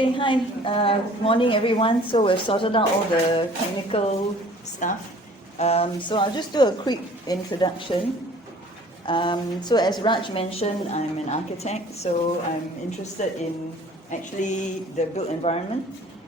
Okay, hi. Morning, everyone. So we've sorted out all the chemical stuff. So I'll just do a quick introduction. So as Raj mentioned, I'm an architect, so I'm interested in actually the built environment,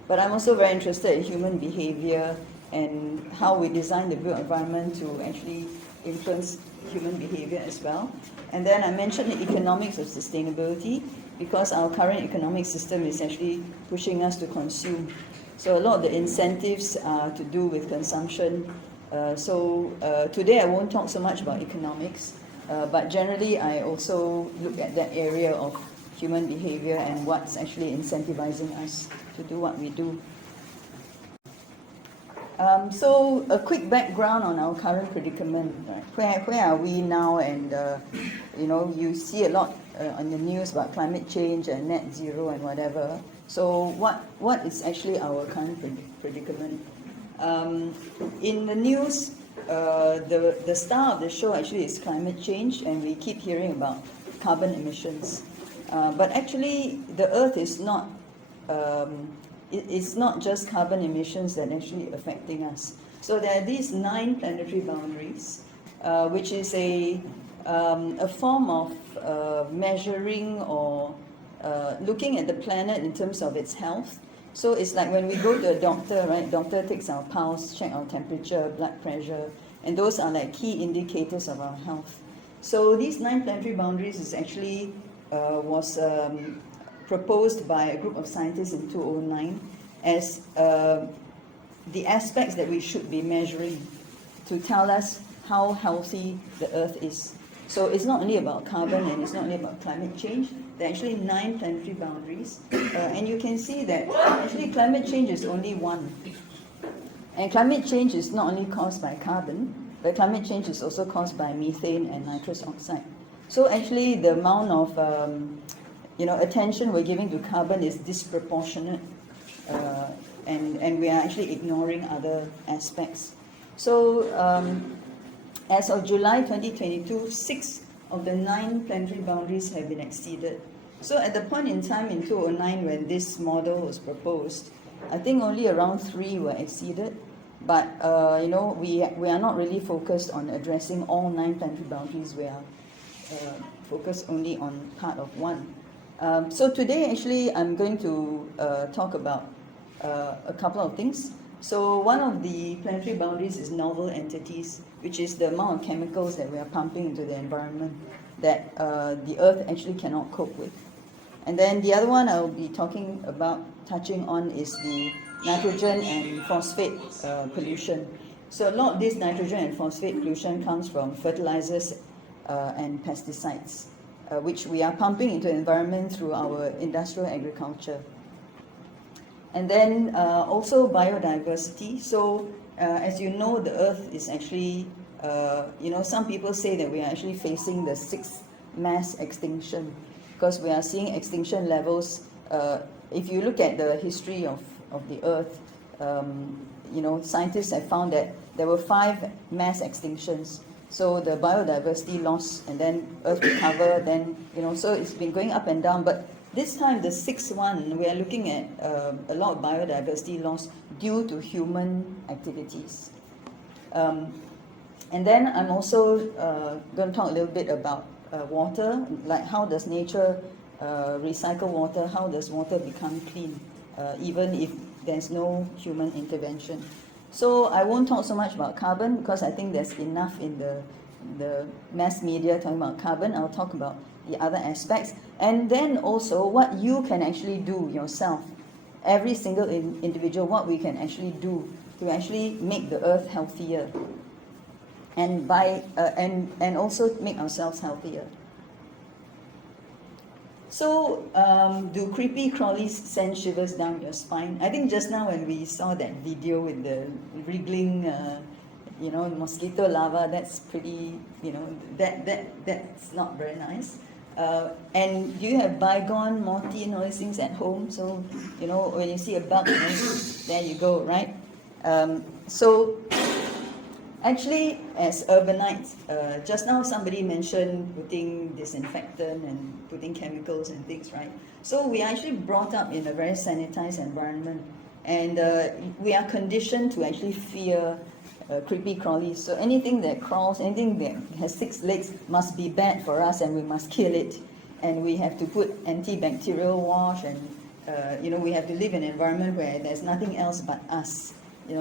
but I'm also very interested in human behavior and how we design the built environment to actually influence human behavior as well. And then I mentioned the economics of sustainability, because our current economic system is actually pushing us to consume. So a lot of the incentives are to do with consumption. Today I won't talk so much about economics, but generally I also look at that area of human behavior and what's actually incentivizing us to do what we do. So a quick background on our current predicament. Right? Where are we now? And you see a lot on the news about climate change and net zero and whatever. So what is actually our current predicament? In the news, the star of the show actually is climate change, and we keep hearing about carbon emissions. But actually, the Earth is not. It's not just carbon emissions that are actually affecting us. So there are these 9 planetary boundaries, which is a form of measuring or looking at the planet in terms of its health. So it's like when we go to a doctor, right? Doctor takes our pulse, check our temperature, blood pressure, and those are like key indicators of our health. So these 9 planetary boundaries is actually was proposed by a group of scientists in 2009 as the aspects that we should be measuring to tell us how healthy the Earth is. So it's not only about carbon and it's not only about climate change. There are actually 9 planetary boundaries. And you can see that actually climate change is only one. And climate change is not only caused by carbon, but climate change is also caused by methane and nitrous oxide. So actually the amount of attention we're giving to carbon is disproportionate, and we are actually ignoring other aspects. So as of July 2022, 6 of the 9 planetary boundaries have been exceeded. So at the point in time in 2009 when this model was proposed, I think only around 3 were exceeded, but we are not really focused on addressing all 9 planetary boundaries. We are focused only on part of 1. So today, actually, I'm going to talk about a couple of things. So one of the planetary boundaries is novel entities, which is the amount of chemicals that we are pumping into the environment that the Earth actually cannot cope with. And then the other one I'll be touching on is the nitrogen and phosphate pollution. So a lot of this nitrogen and phosphate pollution comes from fertilizers and pesticides, which we are pumping into the environment through our industrial agriculture. And then also biodiversity. So as you know, the Earth is actually, some people say that we are actually facing the 6th mass extinction, because we are seeing extinction levels. If you look at the history of the Earth, scientists have found that there were 5 mass extinctions. So the biodiversity loss, and then Earth recover, then, so it's been going up and down. But this time, the 6th one, we are looking at a lot of biodiversity loss due to human activities. And then I'm also going to talk a little bit about water, like how does nature recycle water, how does water become clean, even if there's no human intervention. So I won't talk so much about carbon, because I think there's enough in the mass media talking about carbon. I'll talk about the other aspects. And then also what you can actually do yourself, every single individual, what we can actually do to actually make the Earth healthier, and and also make ourselves healthier. So, do creepy crawlies send shivers down your spine? I think just now when we saw that video with the wriggling, mosquito larva, that's pretty, that's not very nice. And do you have bygone, morty, and all these things at home? So, when you see a bug, there you go, right? So, Actually, as urbanites, just now somebody mentioned putting disinfectant and putting chemicals and things, right? So we are actually brought up in a very sanitized environment, and we are conditioned to actually fear creepy crawlies. So anything that crawls, anything that has 6 legs must be bad for us, and we must kill it. And we have to put antibacterial wash, and we have to live in an environment where there's nothing else but us.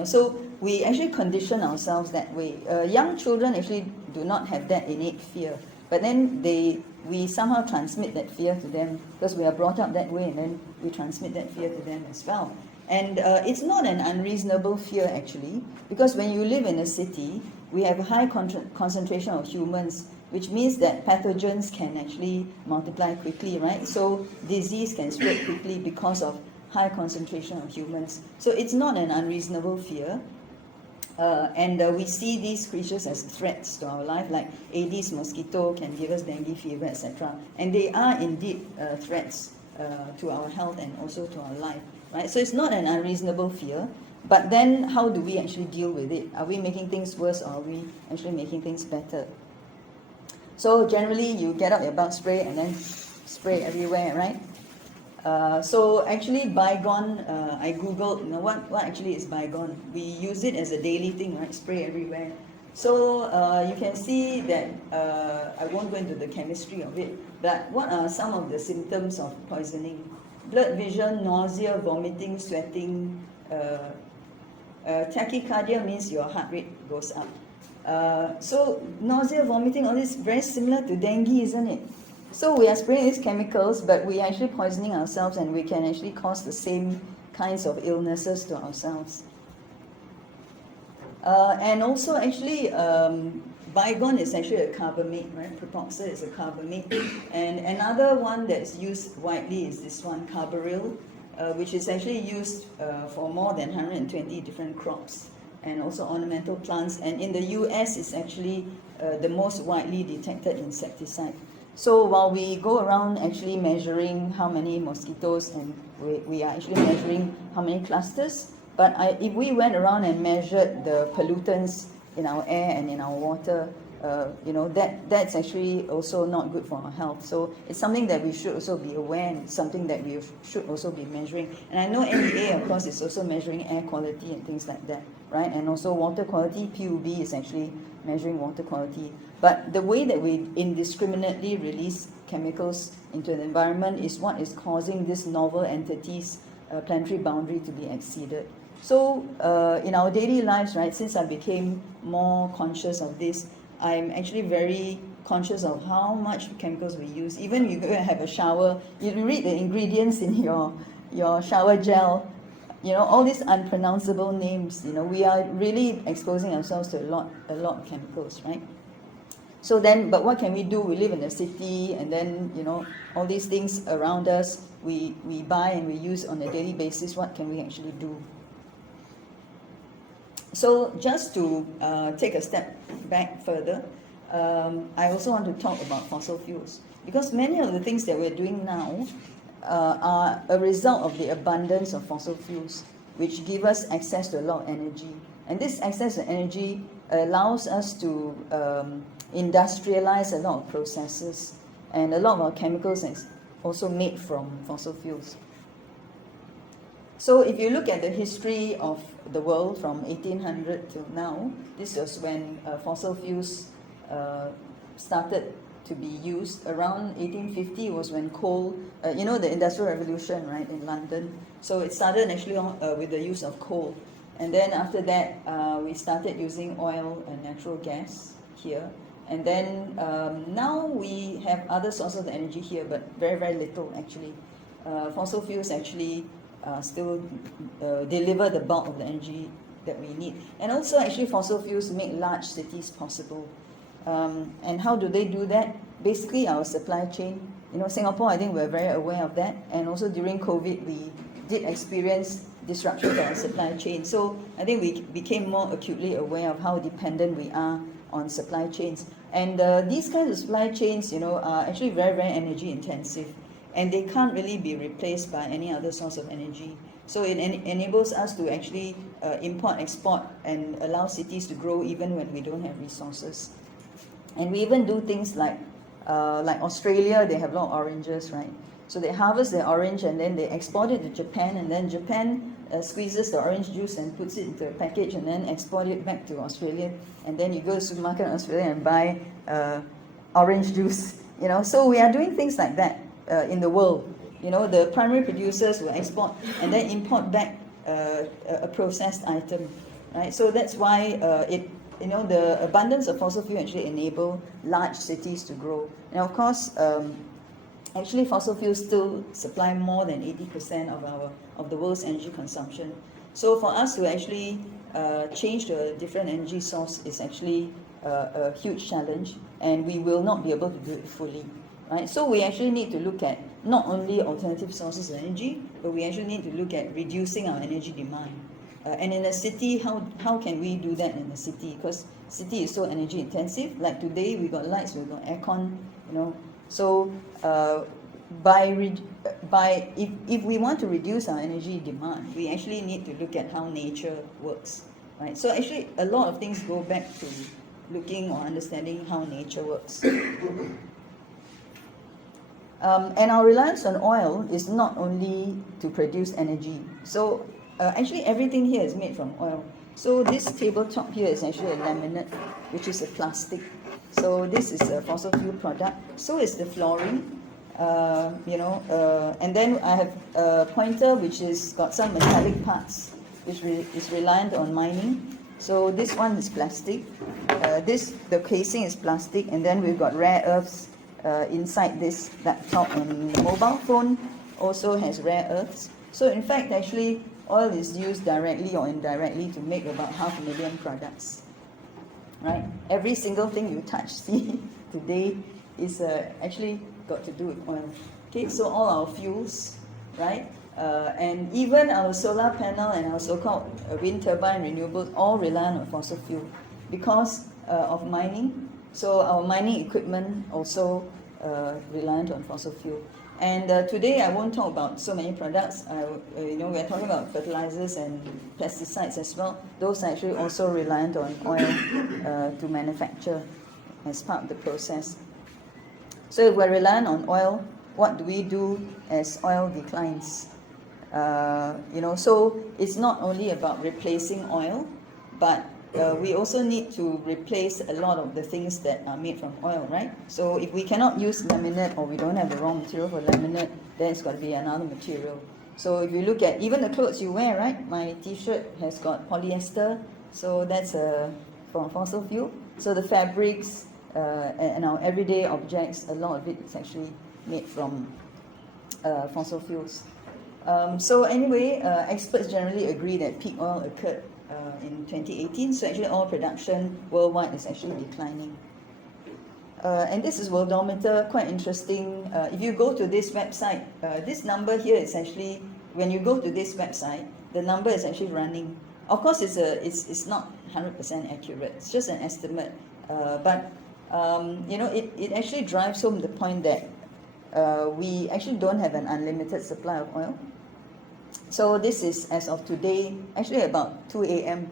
So we actually condition ourselves that way. Young children actually do not have that innate fear, but then we somehow transmit that fear to them because we are brought up that way, and then we transmit that fear to them as well. And it's not an unreasonable fear actually, because when you live in a city, we have a high concentration of humans, which means that pathogens can actually multiply quickly, right? So disease can spread quickly because of high concentration of humans. So it's not an unreasonable fear. And we see these creatures as threats to our life, like Aedes mosquito can give us dengue fever, etc. And they are indeed threats to our health and also to our life, right? So it's not an unreasonable fear. But then how do we actually deal with it? Are we making things worse, or are we actually making things better? So generally you get out your bug spray and then spray everywhere, right? So actually bygone, I googled, what actually is bygone? We use it as a daily thing, right? Spray everywhere. So you can see that, I won't go into the chemistry of it, but what are some of the symptoms of poisoning? Blurred vision, nausea, vomiting, sweating, tachycardia means your heart rate goes up. So nausea, vomiting, all this very similar to dengue, isn't it? So we are spraying these chemicals, but we are actually poisoning ourselves, and we can actually cause the same kinds of illnesses to ourselves. And also actually, bygone is actually a carbamate, right? Propoxyl is a carbamate. And another one that's used widely is this one, carbaryl, which is actually used for more than 120 different crops and also ornamental plants. And in the US, it's actually the most widely detected insecticide. So while we go around actually measuring how many mosquitoes, and we are actually measuring how many clusters, but if we went around and measured the pollutants in our air and in our water, that's actually also not good for our health. So it's something that we should also be aware, and something that we should also be measuring. And I know M.a.D, of course, is also measuring air quality and things like that, right? And also water quality, PUB is actually measuring water quality. But the way that we indiscriminately release chemicals into the environment is what is causing this novel entities planetary boundary to be exceeded. So in our daily lives, right, since I became more conscious of this, I'm actually very conscious of how much chemicals we use. Even you go and have a shower, you read the ingredients in your shower gel, all these unpronounceable names, we are really exposing ourselves to a lot of chemicals, right? So then, but what can we do? We live in a city, and then, all these things around us, we buy and we use on a daily basis. What can we actually do? So just to take a step back further, I also want to talk about fossil fuels, because many of the things that we're doing now are a result of the abundance of fossil fuels, which give us access to a lot of energy. And this access to energy allows us to industrialize a lot of processes, and a lot of our chemicals is also made from fossil fuels. So if you look at the history of the world from 1800 till now, this was when fossil fuels started to be used. Around 1850 was when coal, the Industrial Revolution, right, in London. So it started actually with the use of coal. And then after that, we started using oil and natural gas here. And then now we have other sources of energy here, but very, very little actually. Fossil fuels actually still deliver the bulk of the energy that we need. And also actually fossil fuels make large cities possible. And how do they do that? Basically our supply chain. Singapore, I think we're very aware of that. And also during COVID, we did experience disruption to our supply chain. So I think we became more acutely aware of how dependent we are on supply chains. And these kinds of supply chains, are actually very, very energy intensive. and they can't really be replaced by any other source of energy. So it enables us to actually import, export, and allow cities to grow even when we don't have resources. And we even do things like Australia, they have a lot of oranges, right? So they harvest the orange and then they export it to Japan, and then Japan squeezes the orange juice and puts it into a package and then export it back to Australia. And then you go to the supermarket in Australia and buy orange juice, you know. So we are doing things like that in the world. You know, the primary producers will export and then import back a processed item, right? So that's why the abundance of fossil fuel actually enable large cities to grow. And of course, actually fossil fuels still supply more than 80% of the world's energy consumption. So for us to actually change to a different energy source is actually a huge challenge, and we will not be able to do it fully, right? So we actually need to look at not only alternative sources of energy, but we actually need to look at reducing our energy demand. And in a city, how can we do that in a city? Because city is so energy intensive. Like today, we got lights, we got aircon, you know. So if we want to reduce our energy demand, we actually need to look at how nature works, right? So actually, a lot of things go back to looking or understanding how nature works. And our reliance on oil is not only to produce energy. So actually everything here is made from oil. So this tabletop here is actually a laminate, which is a plastic. So this is a fossil fuel product. So is the flooring, and then I have a pointer which is got some metallic parts, which is reliant on mining. So this one is plastic. The casing is plastic, and then we've got rare earths inside this laptop, and the mobile phone also has rare earths. So in fact, actually, oil is used directly or indirectly to make about 500,000 products, right? Every single thing you touch, see, today is actually got to do with oil. Okay, so all our fuels, right? And even our solar panel and our so-called wind turbine renewables all rely on fossil fuel because of mining. So our mining equipment also reliant on fossil fuel. And today I won't talk about so many products. We're talking about fertilizers and pesticides as well. Those are actually also reliant on oil to manufacture as part of the process. So if we're reliant on oil, what do we do as oil declines? So it's not only about replacing oil, but we also need to replace a lot of the things that are made from oil, right? So if we cannot use laminate, or we don't have the raw material for laminate, then it's got to be another material. So if you look at even the clothes you wear, right? My t-shirt has got polyester, so that's from fossil fuel. So the fabrics and our everyday objects, a lot of it is actually made from fossil fuels. So anyway, experts generally agree that peak oil occurred in 2018, so actually oil production worldwide is actually declining. And this is Worldometer, quite interesting. If you go to this website, this number here is actually, when you go to this website, the number is actually running. Of course, it's not 100% accurate, it's just an estimate. But it actually drives home the point that we actually don't have an unlimited supply of oil. So this is as of today, actually about 2 a.m.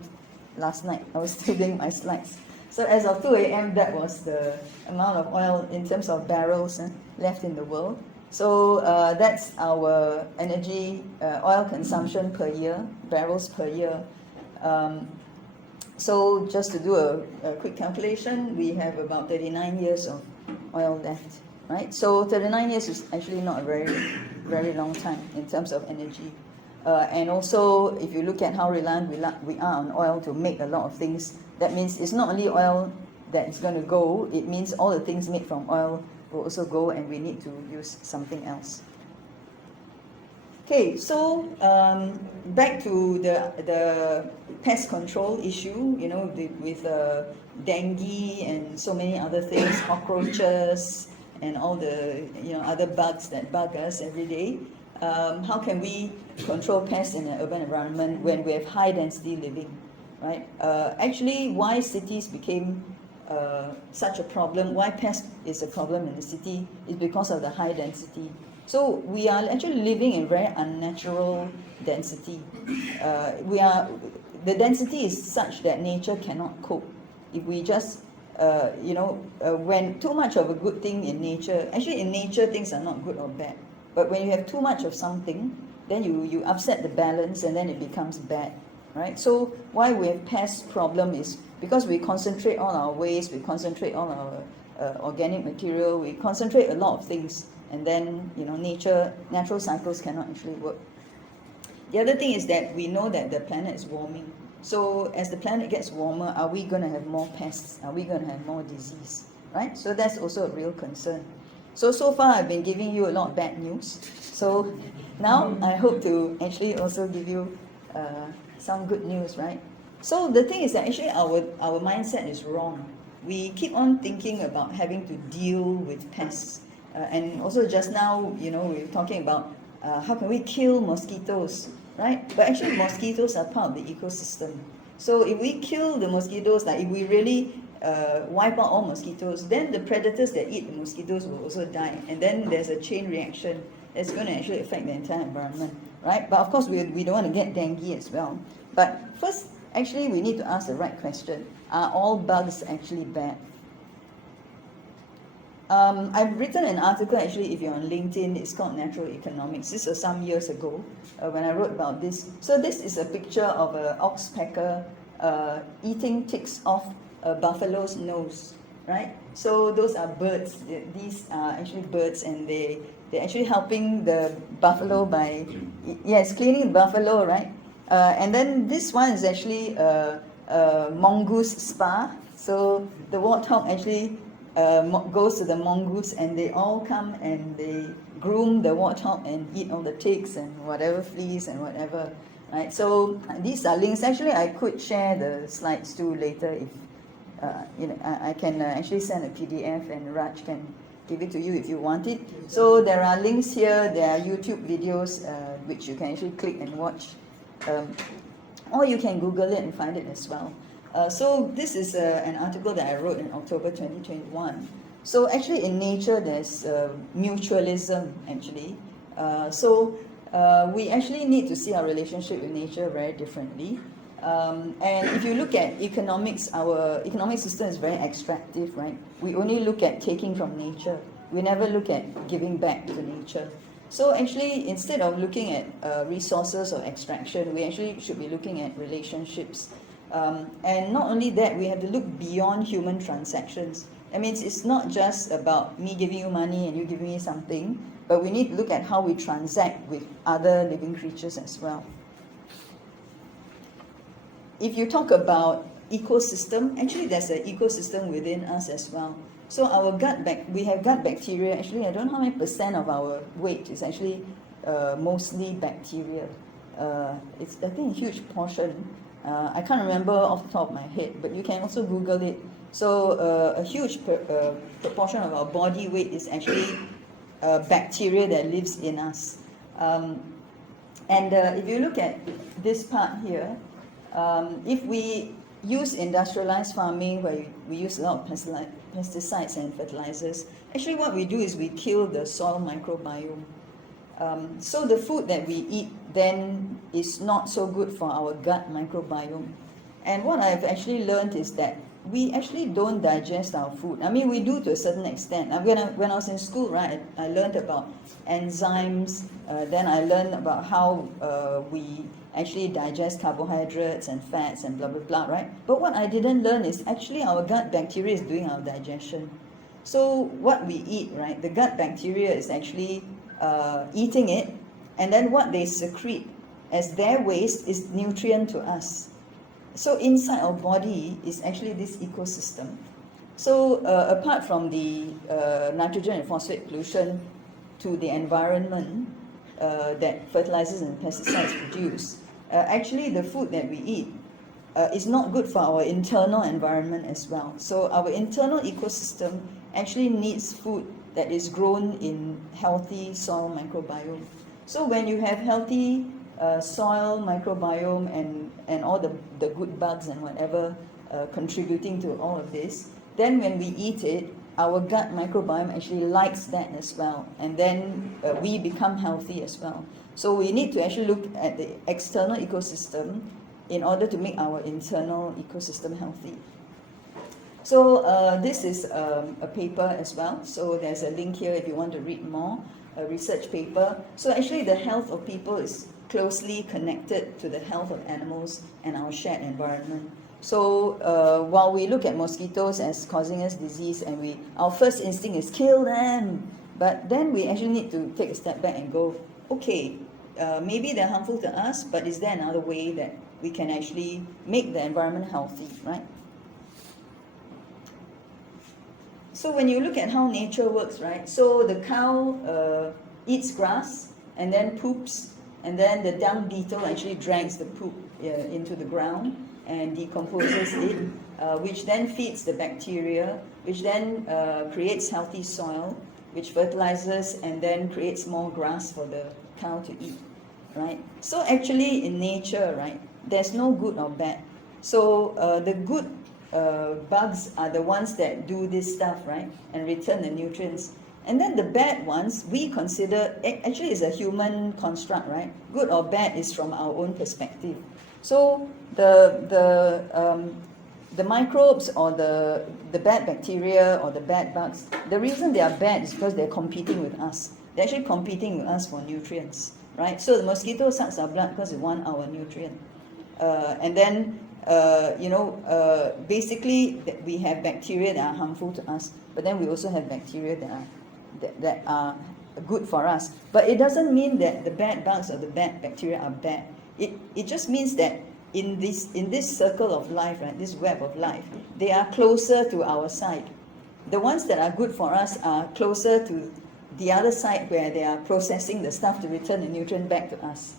last night. I was still doing my slides. So as of 2 a.m., that was the amount of oil in terms of barrels left in the world. So that's our energy, oil consumption per year, barrels per year. So just to do a quick calculation, we have about 39 years of oil left, right? So 39 years is actually not a very, very long time in terms of energy. And also, if you look at how reliant we are on oil to make a lot of things, that means it's not only oil that is going to go, it means all the things made from oil will also go, and we need to use something else. Okay, so back to the pest control issue, with dengue and so many other things, cockroaches and all the other bugs that bug us every day. How can we control pests in an urban environment when we have high density living, right? Actually, why cities became such a problem, why pest is a problem in the city, is because of the high density. So we are actually living in very unnatural density. The density is such that nature cannot cope. If we just, when too much of a good thing in nature, actually in nature things are not good or bad, but when you have too much of something, then you upset the balance and then it becomes bad, right? So why we have pest problem is because we concentrate on our waste, we concentrate on our organic material, we concentrate a lot of things, and then natural cycles cannot actually work. The other thing is that we know that the planet is warming. So as the planet gets warmer, are we going to have more pests? Are we going to have more disease? Right? So that's also a real concern. So far I've been giving you a lot of bad news. So now I hope to actually also give you some good news, right? So the thing is that actually our mindset is wrong. We keep on thinking about having to deal with pests. And also just now, we were talking about how can we kill mosquitoes, right? But actually mosquitoes are part of the ecosystem. So if we kill the mosquitoes, like if we really wipe out all mosquitoes, then the predators that eat the mosquitoes will also die. And then there's a chain reaction that's going to actually affect the entire environment, right? But of course, we don't want to get dengue as well. But first, actually, we need to ask the right question. Are all bugs actually bad? I've written an article, actually, if you're on LinkedIn, it's called Natural Economics. This was some years ago when I wrote about this. So this is a picture of an oxpecker eating ticks off a buffalo's nose, right? So those are birds. These are actually birds, and they're actually helping the buffalo by, yes, cleaning the buffalo, right? And then this one is actually a mongoose spa. So the warthog actually goes to the mongoose, and they all come and they groom the warthog and eat all the ticks and whatever fleas and whatever, right? So these are links. Actually, I could share the slides too later if I can actually send a PDF, and Raj can give it to you if you want it. So there are links here. There are YouTube videos which you can actually click and watch, or you can Google it and find it as well. So this is an article that I wrote in October 2021. So actually in nature there's mutualism actually. We actually need to see our relationship with nature very differently. And if you look at economics, our economic system is very extractive, right? We only look at taking from nature. We never look at giving back to nature. So actually, instead of looking at resources or extraction, we actually should be looking at relationships. And not only that, we have to look beyond human transactions. That means it's not just about me giving you money and you giving me something, but we need to look at how we transact with other living creatures as well. If you talk about ecosystem, actually there's an ecosystem within us as well. So our we have gut bacteria. Actually, I don't know how many % of our weight is actually mostly bacteria. It's, I think, a huge portion. I can't remember off the top of my head, but you can also Google it. So a huge proportion of our body weight is actually bacteria that lives in us. If you look at this part here, if we use industrialized farming where we use a lot of pesticides and fertilizers, actually what we do is we kill the soil microbiome. So the food that we eat then is not so good for our gut microbiome. And what I've actually learned is that we actually don't digest our food. I mean, we do to a certain extent. When I was in school, right, I learned about enzymes, then I learned about how we actually digest carbohydrates and fats and blah, blah, blah, right? But what I didn't learn is actually our gut bacteria is doing our digestion. So what we eat, right, the gut bacteria is actually eating it, and then what they secrete as their waste is nutrient to us. So inside our body is actually this ecosystem. So apart from the nitrogen and phosphate pollution to the environment that fertilizers and pesticides produce, actually the food that we eat is not good for our internal environment as well. So our internal ecosystem actually needs food that is grown in healthy soil microbiome. So when you have healthy soil microbiome and all the good bugs and whatever contributing to all of this, then when we eat it, our gut microbiome actually likes that as well, and then we become healthy as well. So we need to actually look at the external ecosystem in order to make our internal ecosystem healthy. So this is a paper as well. So there's a link here if you want to read more, a research paper. So actually the health of people is closely connected to the health of animals and our shared environment. So while we look at mosquitoes as causing us disease, and our first instinct is kill them, but then we actually need to take a step back and go, okay, maybe they're harmful to us, but is there another way that we can actually make the environment healthy, right? So when you look at how nature works, right? So the cow eats grass and then poops, and then the dung beetle actually drags the poop into the ground and decomposes it, which then feeds the bacteria, which then creates healthy soil, which fertilizes and then creates more grass for the cow to eat, right? So actually in nature, right, there's no good or bad. So the good bugs are the ones that do this stuff, right, and return the nutrients. And then the bad ones, we consider, actually is a human construct, right? Good or bad is from our own perspective. So the microbes or the bad bacteria or the bad bugs, the reason they are bad is because they're competing with us. They're actually competing with us for nutrients, right? So the mosquito sucks our blood because it wants our nutrient. And then, basically we have bacteria that are harmful to us, but then we also have bacteria that are good for us. But it doesn't mean that the bad bugs or the bad bacteria are bad. It just means that in this circle of life, right, this web of life, they are closer to our side. The ones that are good for us are closer to the other side, where they are processing the stuff to return the nutrient back to us,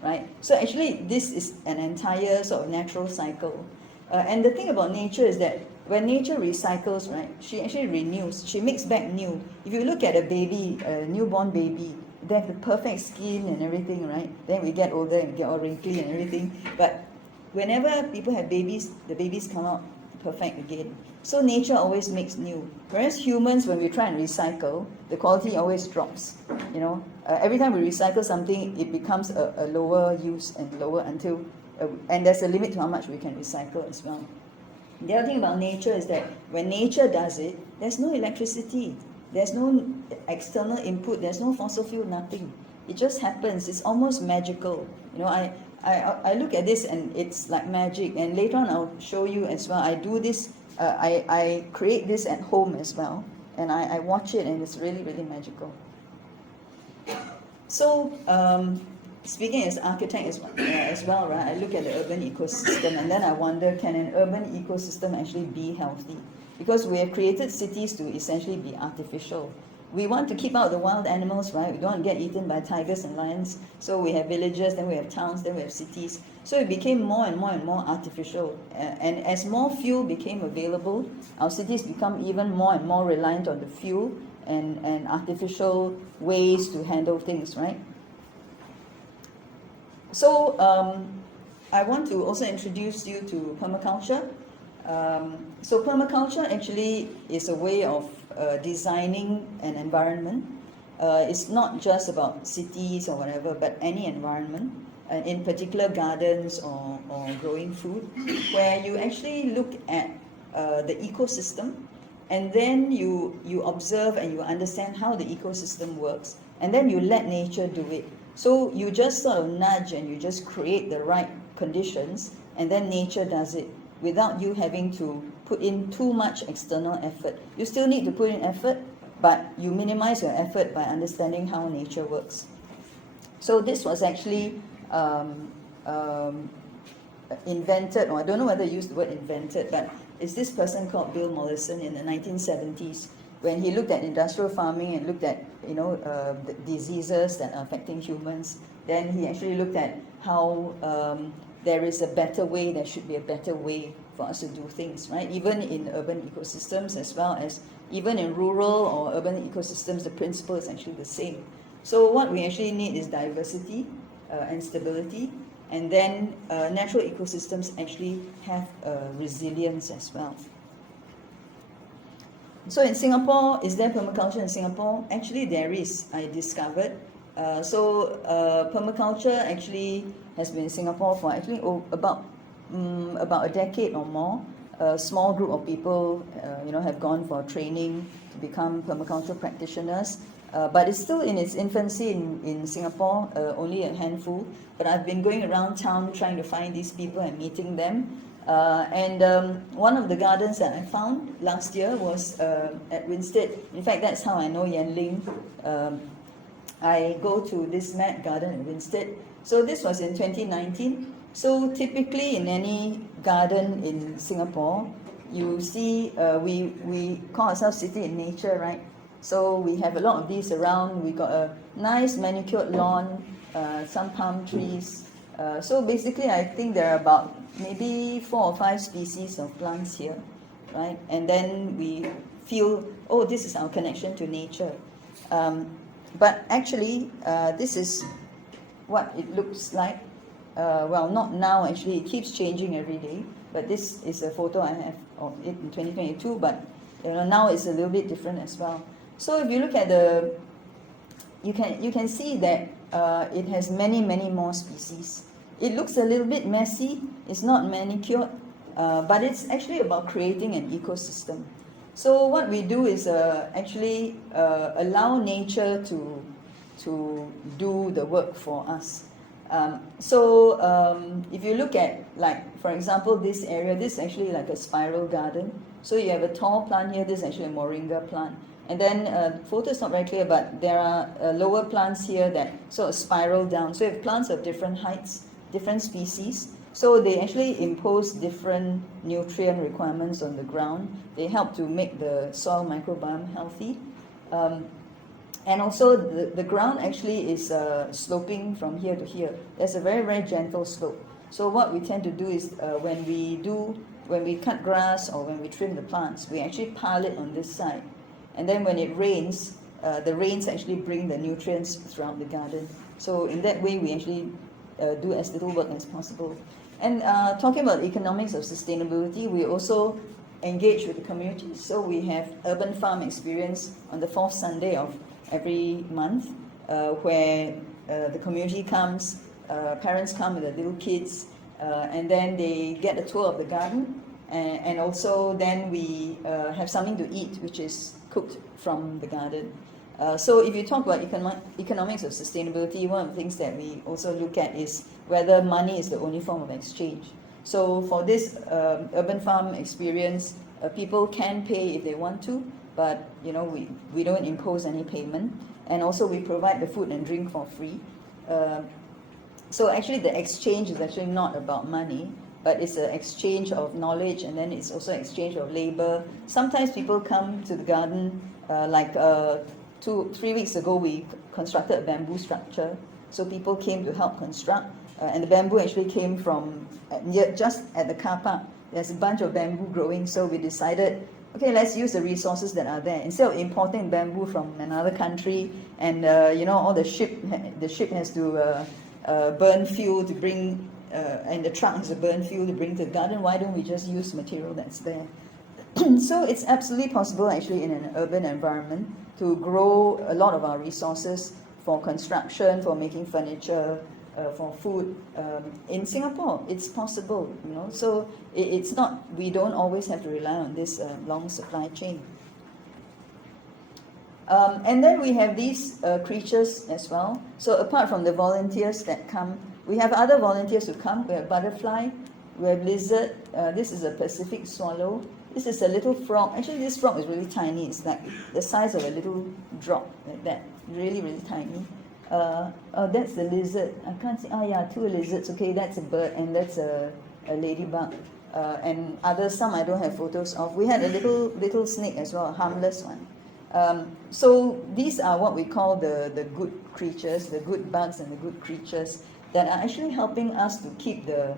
right? So actually this is an entire sort of natural cycle. And the thing about nature is that when nature recycles, right, she actually renews, she makes back new. If you look at a baby, a newborn baby, they have the perfect skin and everything, right? Then we get older and we get all wrinkly and everything. But whenever people have babies, the babies come out perfect again. So nature always makes new. Whereas humans, when we try and recycle, the quality always drops. Every time we recycle something, it becomes a lower use and lower until, and there's a limit to how much we can recycle as well. The other thing about nature is that when nature does it, there's no electricity, there's no external input, there's no fossil fuel, nothing. It just happens. It's almost magical. I look at this and it's like magic. And later on I'll show you as well. I do this. I create this at home as well, and I watch it, and it's really, really magical. So speaking as architect as well, right? I look at the urban ecosystem, and then I wonder, can an urban ecosystem actually be healthy? Because we have created cities to essentially be artificial. We want to keep out the wild animals, right? We don't want to get eaten by tigers and lions. So we have villages, then we have towns, then we have cities. So it became more and more and more artificial. And as more fuel became available, our cities become even more and more reliant on the fuel and artificial ways to handle things, right? So I want to also introduce you to permaculture. So permaculture actually is a way of designing an environment. It's not just about cities or whatever, but any environment, in particular gardens or growing food, where you actually look at the ecosystem, and then you observe and you understand how the ecosystem works, and then you let nature do it. So you just sort of nudge and you just create the right conditions, and then nature does it without you having to put in too much external effort. You still need to put in effort, but you minimize your effort by understanding how nature works. So this was actually invented, or I don't know whether I used the word invented, but it's this person called Bill Mollison in the 1970s, when he looked at industrial farming and looked at the diseases that are affecting humans. Then he actually looked at how there is a better way, there should be a better way for us to do things, right? Even in urban ecosystems, as well as even in rural or urban ecosystems, the principle is actually the same. So what we actually need is diversity and stability, and then natural ecosystems actually have resilience as well. So in Singapore, is there permaculture in Singapore? Actually, there is, I discovered. Permaculture actually has been in Singapore for actually about a decade or more. A small group of people, have gone for training to become permaculture practitioners. But it's still in its infancy in Singapore, only a handful. But I've been going around town trying to find these people and meeting them. One of the gardens that I found last year was at Winstead. In fact, that's how I know Yan Ling. I go to this M.a.D garden in Winstead. So this was in 2019. So typically in any garden in Singapore, you see we call ourselves city in nature, right? So we have a lot of these around. We got a nice manicured lawn, some palm trees. So basically I think there are about maybe 4 or 5 species of plants here, right? And then we feel, oh, this is our connection to nature. But actually, this is what it looks like. Well, not now actually, it keeps changing every day. But this is a photo I have of it in 2022, but now it's a little bit different as well. So if you look at you can see that it has many more species. It looks a little bit messy. It's not manicured, but it's actually about creating an ecosystem. So what we do is actually allow nature to do the work for us. If you look at, like, for example, this area, this is actually like a spiral garden. So you have a tall plant here. This is actually a moringa plant. And then photo is not very clear, but there are lower plants here that sort of spiral down. So you have plants of different heights, different species. So they actually impose different nutrient requirements on the ground. They help to make the soil microbiome healthy. And also the ground actually is sloping from here to here. There's a very gentle slope. So what we tend to do is when we cut grass or when we trim the plants, we actually pile it on this side. And then when it rains, the rains actually bring the nutrients throughout the garden. So in that way, we actually do as little work as possible. And talking about economics of sustainability, we also engage with the community. So we have urban farm experience on the 4th Sunday of every month, where the community comes, parents come with their little kids, and then they get a tour of the garden, and also then we have something to eat, which is cooked from the garden. So if you talk about economics of sustainability, one of the things that we also look at is whether money is the only form of exchange. So for this urban farm experience, people can pay if they want to, but we don't impose any payment. And also we provide the food and drink for free. So actually the exchange is actually not about money, but it's an exchange of knowledge, and then it's also exchange of labor. Sometimes people come to the garden, like 2-3 weeks ago we constructed a bamboo structure. So people came to help construct, and the bamboo actually came from just at the car park. There's a bunch of bamboo growing, so we decided, okay, let's use the resources that are there. Instead of importing bamboo from another country, and all the ship has to burn fuel to bring, and the truck has to burn fuel to bring to the garden, why don't we just use material that's there? So it's absolutely possible actually in an urban environment to grow a lot of our resources for construction, for making furniture, for food. In Singapore, it's possible, so it's not, we don't always have to rely on this long supply chain. And then we have these creatures as well. So apart from the volunteers that come, we have other volunteers who come. We have butterfly, we have lizard. This is a Pacific swallow. This is a little frog. Actually, this frog is really tiny. It's like the size of a little drop, like that. Really tiny. That's the lizard. I can't see. Oh yeah, 2 lizards. Okay, that's a bird, and that's a ladybug. And others, some I don't have photos of. We had a little snake as well, a harmless one. So these are what we call the good creatures, the good bugs and the good creatures that are actually helping us to keep the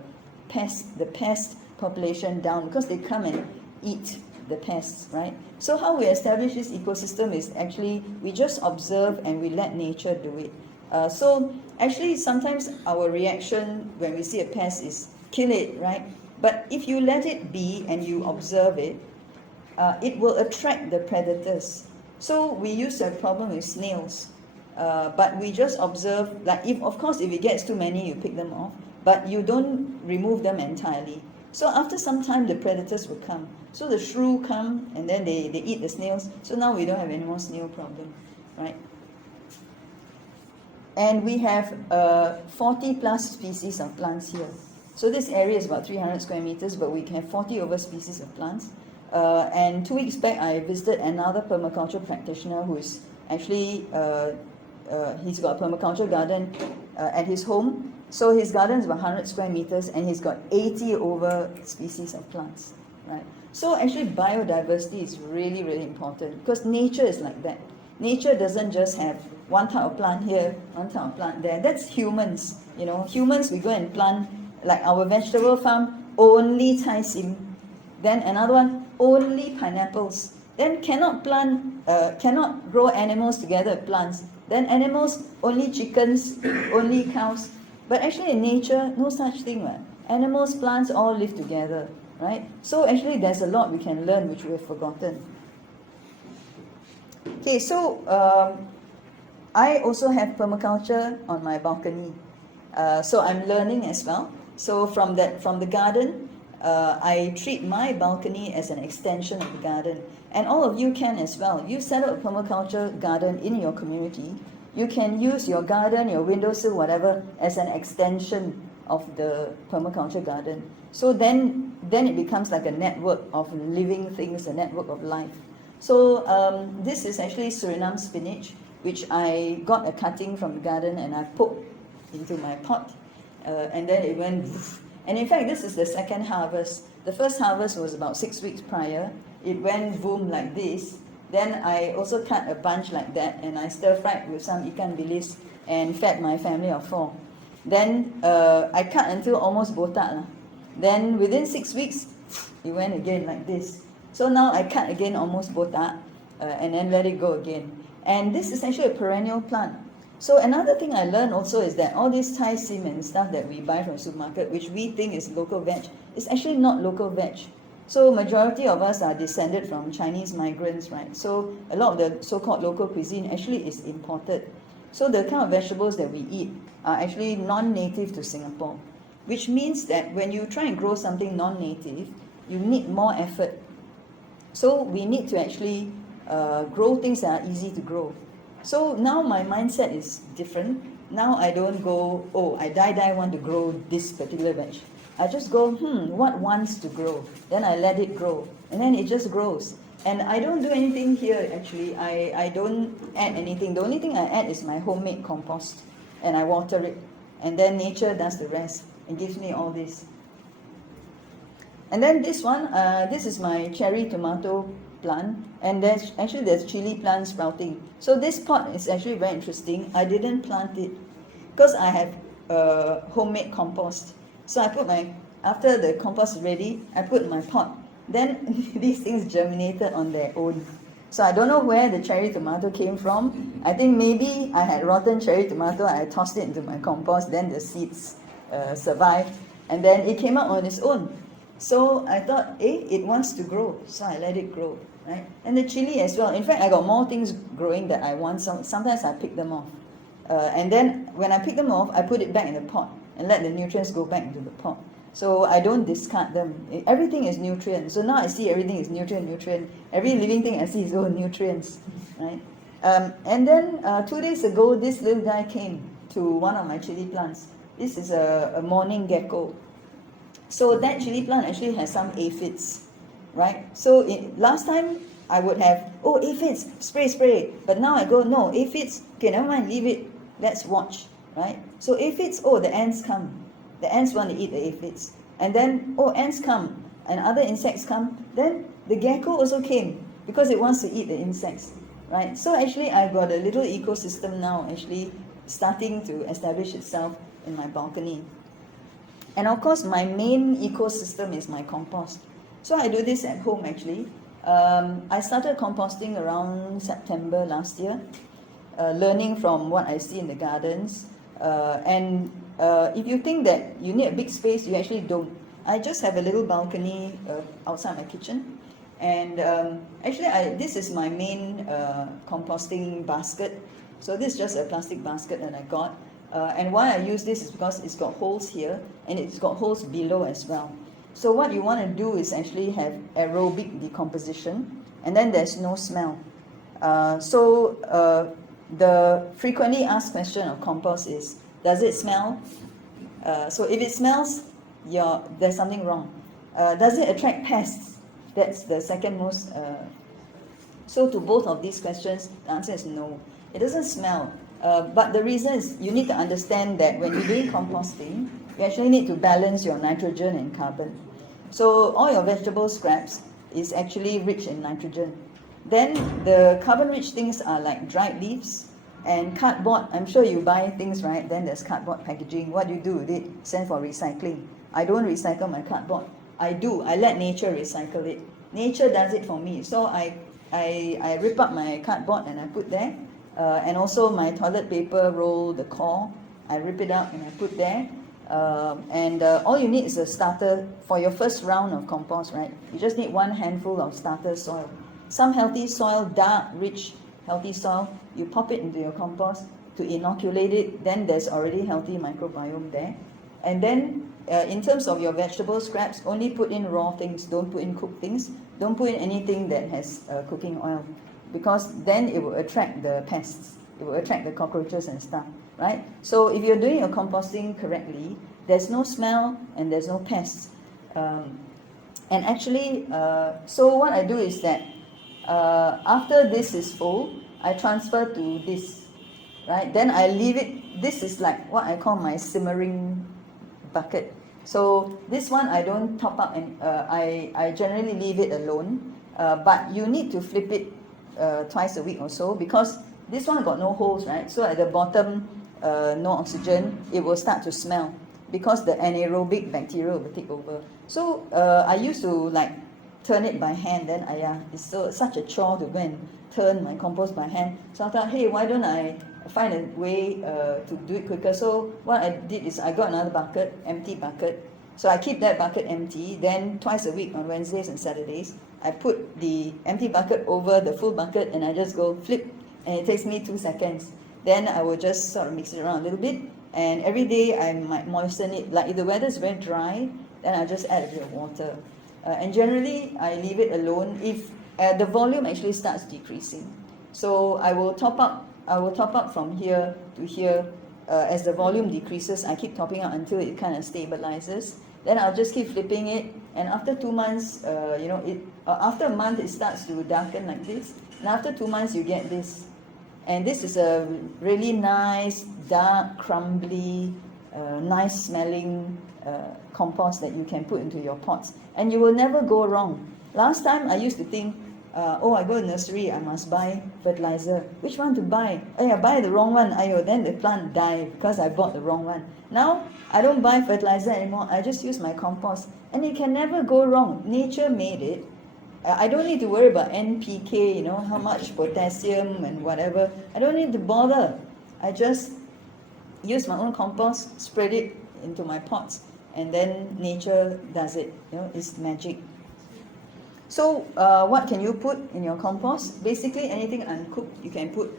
pest population down, because they come and eat the pests, right? So how we establish this ecosystem is actually we just observe and we let nature do it. So actually sometimes our reaction when we see a pest is kill it, right? But if you let it be and you observe it, it will attract the predators. So we used to have a problem with snails, but we just observe, like if it gets too many, you pick them off, but you don't remove them entirely. So after some time, the predators will come. So the shrew come, and then they eat the snails. So now we don't have any more snail problem, right? And we have 40 plus species of plants here. So this area is about 300 square meters, but we can have 40 over species of plants. And 2 weeks back, I visited another permaculture practitioner who is actually, he's got a permaculture garden at his home. So his garden is about 100 square meters, and he's got 80 over species of plants, right? So actually biodiversity is really, really important, because nature is like that. Nature doesn't just have one type of plant here, one type of plant there. That's humans, Humans, we go and plant, like our vegetable farm, only Thai sim. Then another one, only pineapples. Then cannot grow animals together with plants. Then animals, only chickens, only cows. But actually in nature, no such thing, right? Animals, plants all live together, right? So actually there's a lot we can learn which we have forgotten. Okay, so I also have permaculture on my balcony. So I'm learning as well. So from the garden, I treat my balcony as an extension of the garden. And all of you can as well. You set up a permaculture garden in your community. You can use your garden, your windowsill, whatever, as an extension of the permaculture garden. So then it becomes like a network of living things, a network of life. So this is actually Suriname spinach, which I got a cutting from the garden and I poked into my pot. And then it went, and in fact, this is the second harvest. The first harvest was about 6 weeks prior. It went boom like this. Then I also cut a bunch like that, and I stir-fried with some ikan bilis and fed my family of 4. Then I cut until almost botak. Then within 6 weeks, it went again like this. So now I cut again almost botak, and then let it go again. And this is actually a perennial plant. So another thing I learned also is that all this Thai sim and stuff that we buy from the supermarket, which we think is local veg, is actually not local veg. So majority of us are descended from Chinese migrants, right? So a lot of the so-called local cuisine actually is imported. So the kind of vegetables that we eat are actually non-native to Singapore, which means that when you try and grow something non-native, you need more effort. So we need to actually grow things that are easy to grow. So now my mindset is different. Now I don't go, oh, I die want to grow this particular veg. I just go, what wants to grow? Then I let it grow. And then it just grows. And I don't do anything here, actually. I don't add anything. The only thing I add is my homemade compost. And I water it. And then nature does the rest and gives me all this. And then this one, this is my cherry tomato plant. And there's chili plants sprouting. So this pot is actually very interesting. I didn't plant it because I have homemade compost. So I put after the compost is ready, I put my pot. Then these things germinated on their own. So I don't know where the cherry tomato came from. I think maybe I had rotten cherry tomato, I tossed it into my compost, then the seeds survived, and then it came out on its own. So I thought, it wants to grow, so I let it grow, right? And the chili as well. In fact, I got more things growing that I want. Sometimes I pick them off. And then when I pick them off, I put it back in the pot and let the nutrients go back into the pot. So I don't discard them. Everything is nutrient. So now I see everything is nutrient. Every living thing I see is all nutrients, right? And then 2 days ago, this little guy came to one of my chili plants. This is a morning gecko. So that chili plant actually has some aphids, right? So last time I would have, aphids, spray. But now I go, no, aphids, okay, never mind, leave it. Let's watch, right? So aphids, the ants come. The ants want to eat the aphids. And then, ants come, and other insects come. Then the gecko also came, because it wants to eat the insects, right? So actually, I've got a little ecosystem now, actually starting to establish itself in my balcony. And of course, my main ecosystem is my compost. So I do this at home, actually. I started composting around September last year, learning from what I see in the gardens. And if you think that you need a big space, you actually don't. I just have a little balcony outside my kitchen. And actually, this is my main composting basket. So this is just a plastic basket that I got. And why I use this is because it's got holes here and it's got holes below as well. So what you want to do is actually have aerobic decomposition, and then there's no smell. The frequently asked question of compost is, does it smell? So if it smells, there's something wrong. Does it attract pests? That's the second most. So to both of these questions, the answer is no. It doesn't smell. But the reason is you need to understand that when you're doing composting, you actually need to balance your nitrogen and carbon. So all your vegetable scraps is actually rich in nitrogen. Then the carbon-rich things are like dried leaves and cardboard. I'm sure you buy things, right? Then there's cardboard packaging. What do you do with it? Send for recycling. I don't recycle my cardboard. I do. I let nature recycle it. Nature does it for me. So I rip up my cardboard and I put there. And also my toilet paper roll, the core, I rip it up and I put there. All you need is a starter for your first round of compost, right? You just need 1 handful of starter soil. Some healthy soil, dark, rich, healthy soil, you pop it into your compost to inoculate it, then there's already healthy microbiome there. And then in terms of your vegetable scraps, only put in raw things, don't put in cooked things, don't put in anything that has cooking oil, because then it will attract the pests, it will attract the cockroaches and stuff, right? So if you're doing your composting correctly, there's no smell and there's no pests. And actually, so what I do is that after this is full, I transfer to this, right? Then I leave it, this is like what I call my simmering bucket. So this one I don't top up, and I generally leave it alone, but you need to flip it twice a week or so, because this one got no holes, right? So at the bottom, no oxygen, it will start to smell because the anaerobic bacteria will take over. So I used to like turn it by hand, then it's such a chore to go and turn my compost by hand. So I thought, hey, why don't I find a way to do it quicker? So what I did is I got another bucket, empty bucket. So I keep that bucket empty. Then twice a week on Wednesdays and Saturdays, I put the empty bucket over the full bucket and I just go flip, and it takes me 2 seconds. Then I will just sort of mix it around a little bit, and every day I might moisten it. Like if the weather is very dry, then I just add a bit of water. And generally, I leave it alone if the volume actually starts decreasing. So I will top up from here to here. As the volume decreases, I keep topping up until it kind of stabilizes. Then I'll just keep flipping it, and after 2 months, after a month it starts to darken like this, and after 2 months you get this. And this is a really nice, dark, crumbly, nice smelling compost that you can put into your pots, and you will never go wrong. Last time I used to think, I go to nursery, I must buy fertilizer. Which one to buy? I buy the wrong one. Then the plant died because I bought the wrong one. Now I don't buy fertilizer anymore. I just use my compost, and it can never go wrong. Nature made it. I don't need to worry about NPK, how much potassium and whatever. I don't need to bother. I just use my own compost, spread it into my pots, and then nature does it. It's magic. So what can you put in your compost? Basically anything uncooked. You can put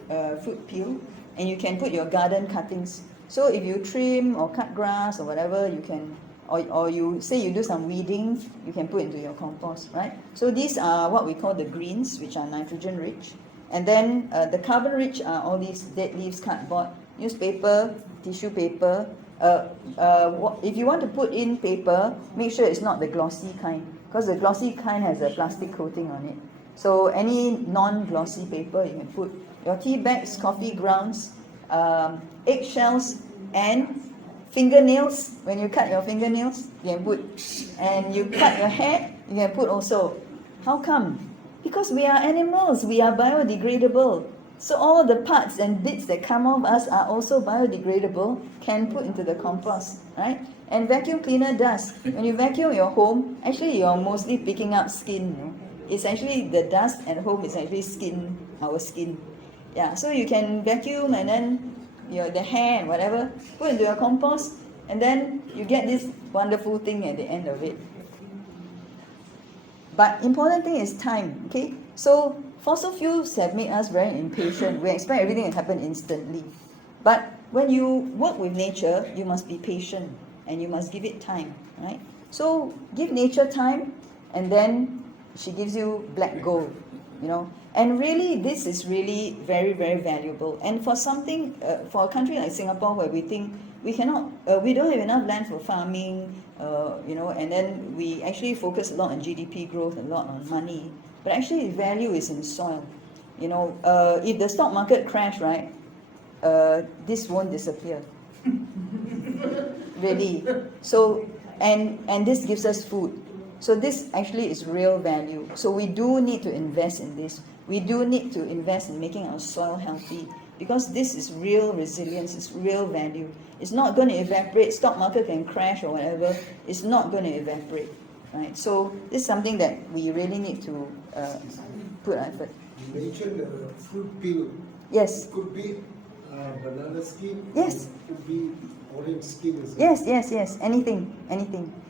fruit peel, and you can put your garden cuttings. So if you trim or cut grass or whatever, you can, or you say you do some weeding, you can put into your compost, right? So these are what we call the greens, which are nitrogen rich. And then the carbon rich are all these dead leaves, cardboard, newspaper, tissue paper. If you want to put in paper, make sure it's not the glossy kind, because the glossy kind has a plastic coating on it. So any non-glossy paper you can put. Your tea bags, coffee grounds, eggshells, and fingernails. When you cut your fingernails, you can put. And you cut your hair, you can put also. How come? Because we are animals, we are biodegradable. So all the parts and bits that come off us are also biodegradable, can put into the compost, right? And vacuum cleaner dust. When you vacuum your home, actually you're mostly picking up skin. It's actually the dust at home is actually skin, our skin. Yeah, so you can vacuum, and then the hair and whatever, put into your compost, and then you get this wonderful thing at the end of it. But important thing is time, okay? So fossil fuels have made us very impatient. We expect everything to happen instantly. But when you work with nature, you must be patient and you must give it time, right? So give nature time, and then she gives you black gold, you know. And really, this is really very, very valuable. And for something, for a country like Singapore, where we think we cannot, we don't have enough land for farming, you know, and then we actually focus a lot on GDP growth, a lot on money. But actually, the value is in soil. You know, if the stock market crash, right, this won't disappear. Really. So, and this gives us food. So this actually is real value. So we do need to invest in this. We do need to invest in making our soil healthy, because this is real resilience, it's real value. It's not going to evaporate. Stock market can crash or whatever. It's not going to evaporate, right? So this is something that we really need to put effort. You mentioned fruit peel. Yes. It could be banana skin. Yes. It could be orange skin. Yes. Anything.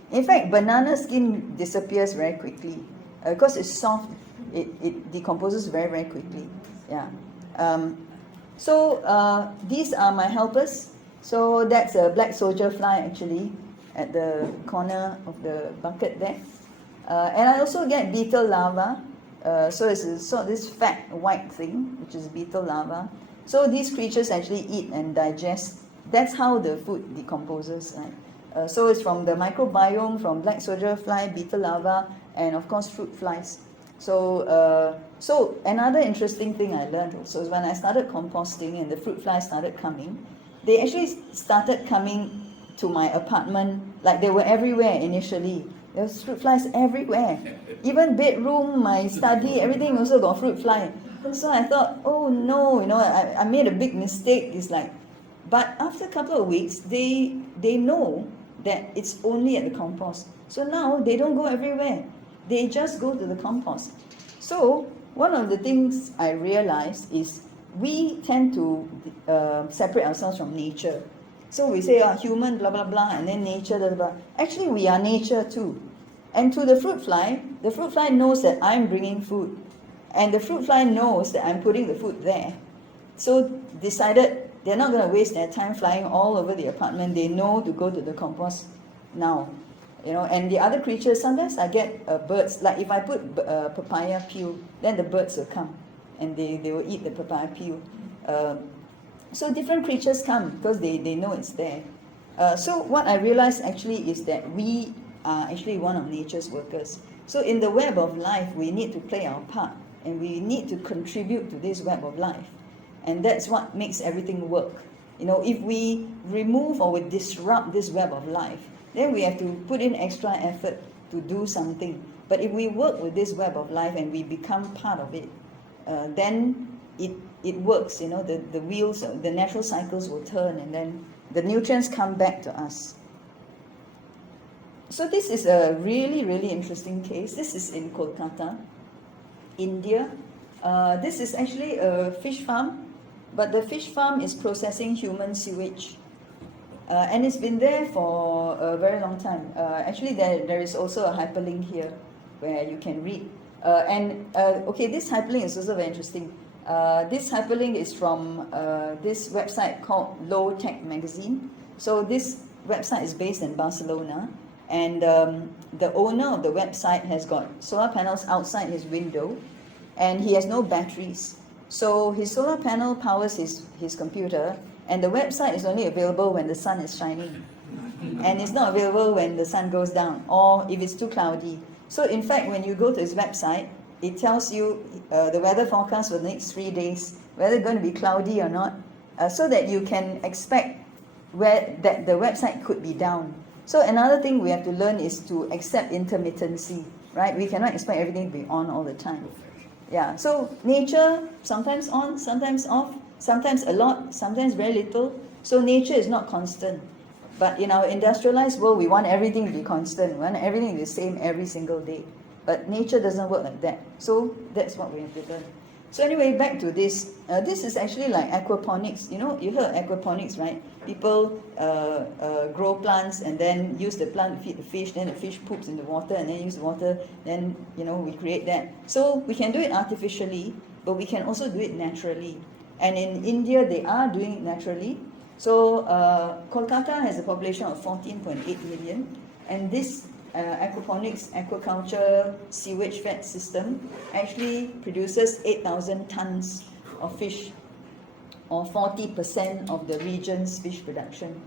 In fact, banana skin disappears very quickly because it's soft. It decomposes very, very quickly. Yeah. So these are my helpers. So that's a black soldier fly actually at the corner of the bucket there. And I also get beetle larva. So it's this fat white thing, which is beetle larva. So these creatures actually eat and digest. That's how the food decomposes, right? So it's from the microbiome, from black soldier fly, beetle larva, and of course fruit flies. So another interesting thing I learned also is when I started composting and the fruit flies started coming, they actually started coming to my apartment, like they were everywhere initially. There was fruit flies everywhere. Even bedroom, my study, everything also got fruit fly. So I thought, oh no, I made a big mistake. It's like, but after a couple of weeks, they know that it's only at the compost. So now they don't go everywhere. They just go to the compost. So one of the things I realized is we tend to separate ourselves from nature. So we say, human, blah, blah, blah, and then nature, blah, blah. Actually, we are nature too. And to the fruit fly knows that I'm bringing food. And the fruit fly knows that I'm putting the food there. So decided they're not going to waste their time flying all over the apartment. They know to go to the compost now. And the other creatures, sometimes I get birds. Like if I put papaya peel, then the birds will come. And they will eat the papaya peel. So different creatures come because they know it's there. So what I realized actually is that we are actually one of nature's workers. So in the web of life, we need to play our part. And we need to contribute to this web of life. And that's what makes everything work. If we remove or we disrupt this web of life, then we have to put in extra effort to do something. But if we work with this web of life and we become part of it, then it works. The wheels, the natural cycles will turn, and then the nutrients come back to us. So this is a really, really interesting case. This is in Kolkata, India. This is actually a fish farm, but the fish farm is processing human sewage. And it's been there for a very long time. Actually, there is also a hyperlink here where you can read. Okay, this hyperlink is also very interesting. This hyperlink is from this website called Low-Tech Magazine. So this website is based in Barcelona, and the owner of the website has got solar panels outside his window, and he has no batteries. So his solar panel powers his computer, and the website is only available when the sun is shining. And it's not available when the sun goes down, or if it's too cloudy. So in fact, when you go to his website, it tells you the weather forecast for the next 3 days, whether it's going to be cloudy or not, so that you can expect that the website could be down. So another thing we have to learn is to accept intermittency, right? We cannot expect everything to be on all the time. Yeah, so nature, sometimes on, sometimes off, sometimes a lot, sometimes very little. So nature is not constant. But in our industrialized world, we want everything to be constant. We want everything to be the same every single day. But nature doesn't work like that. So that's what we have to learn. So anyway, back to this. This is actually like aquaponics. You know, you heard of aquaponics, right? People grow plants and then use the plant to feed the fish. Then the fish poops in the water, and then use the water. Then we create that. So we can do it artificially, but we can also do it naturally. And in India, they are doing it naturally. So Kolkata has a population of 14.8 million, and this aquaponics, aquaculture, sewage-fed system actually produces 8,000 tons of fish, or 40% of the region's fish production.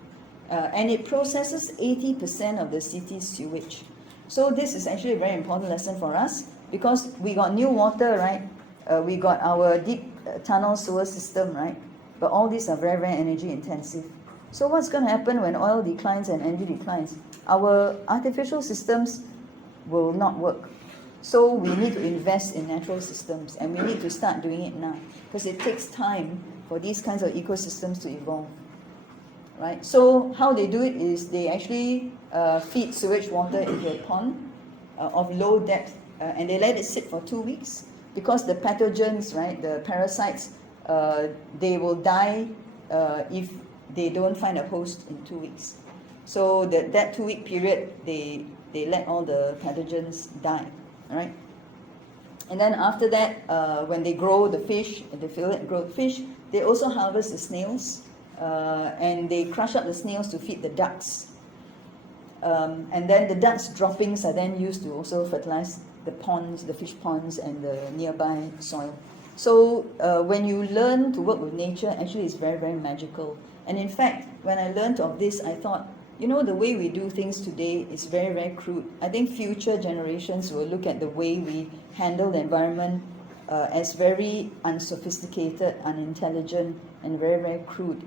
And it processes 80% of the city's sewage. So this is actually a very important lesson for us, because we got new water, right? We got our deep tunnel sewer system, right? But all these are very, very energy intensive. So what's going to happen when oil declines and energy declines? Our artificial systems will not work. So we need to invest in natural systems, and we need to start doing it now, because it takes time for these kinds of ecosystems to evolve. Right? So how they do it is they actually feed sewage water into a pond of low depth, and they let it sit for 2 weeks, because the pathogens, right, the parasites, they will die if they don't find a host in 2 weeks. So that 2 week period, they let all the pathogens die, right? And then after that, when they grow the fish, they fill it and grow the fish, they also harvest the snails, and they crush up the snails to feed the ducks. And then the ducks' droppings are then used to also fertilize the ponds, the fish ponds, and the nearby soil. So when you learn to work with nature, actually it's very, very magical. And in fact, when I learned of this, I thought, the way we do things today is very, very crude. I think future generations will look at the way we handle the environment as very unsophisticated, unintelligent, and very, very crude.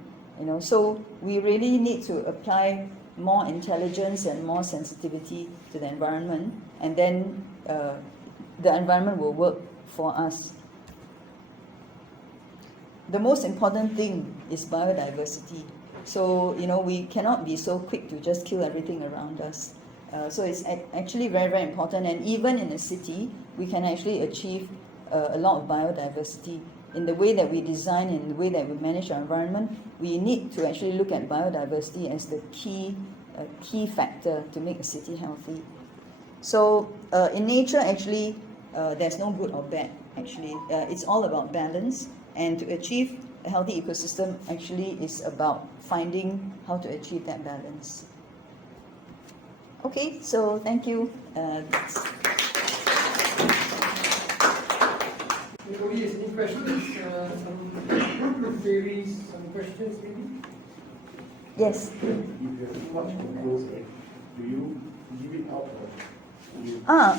So we really need to apply more intelligence and more sensitivity to the environment, and then the environment will work for us. The most important thing is biodiversity. So, we cannot be so quick to just kill everything around us. So it's actually very, very important. And even in a city, we can actually achieve a lot of biodiversity. In the way that we design and the way that we manage our environment, we need to actually look at biodiversity as the key factor to make a city healthy. So in nature, actually, there's no good or bad, actually. It's all about balance. And to achieve a healthy ecosystem actually is about finding how to achieve that balance. Okay, so thank you. Anybody has any questions? Some queries, some questions maybe? Yes. If you have too much compost, do you give it out or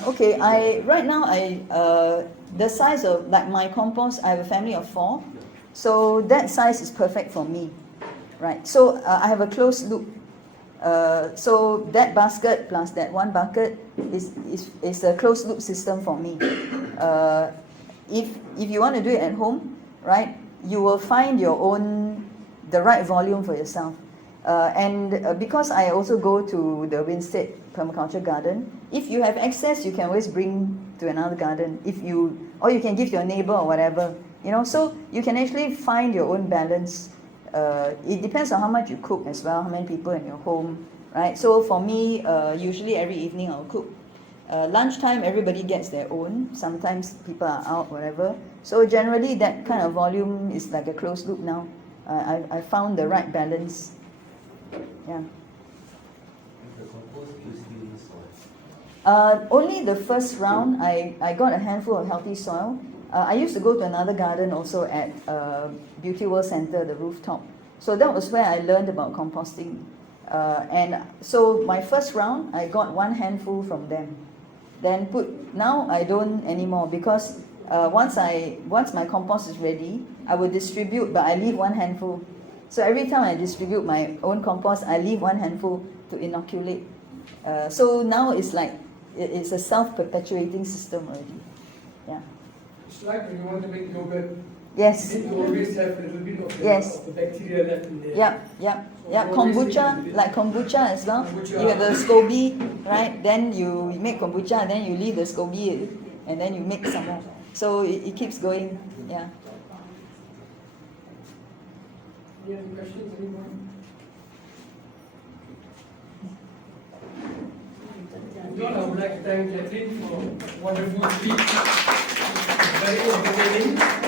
Okay. Right now the size of like my compost, I have a family of 4, so that size is perfect for me, right? So I have a closed loop. So that basket plus that one bucket is a closed loop system for me. If you want to do it at home, right, you will find the right volume for yourself. And because I also go to the Winstead Permaculture garden, if you have access, you can always bring to another garden. Or you can give to your neighbor or whatever. So you can actually find your own balance. It depends on how much you cook as well, how many people in your home, right? So for me, usually every evening I'll cook. Lunchtime, everybody gets their own. Sometimes people are out, whatever. So generally, that kind of volume is like a closed loop now. I found the right balance. Yeah. The compost usually in the soil. Only the first round, I got a handful of healthy soil. I used to go to another garden also at Beauty World Center, the rooftop. So that was where I learned about composting. And so my first round, I got 1 handful from them. Then now I don't anymore, because once my compost is ready, I will distribute, but I leave 1 handful. So every time I distribute my own compost, I leave 1 handful to inoculate. So now it's like, it's a self-perpetuating system already. Yeah. It's like when you want to make yogurt, Yes. you need to always have a little bit of the bacteria left in there. Yep. So Kombucha, like kombucha as well. Kombucha. You have the SCOBY, right? Then you make kombucha, then you leave the SCOBY, and then you make some more. So it keeps going. Yeah. Any other questions, anyone? If not, I would like to thank Jacqueline for wonderful speech. Very entertaining.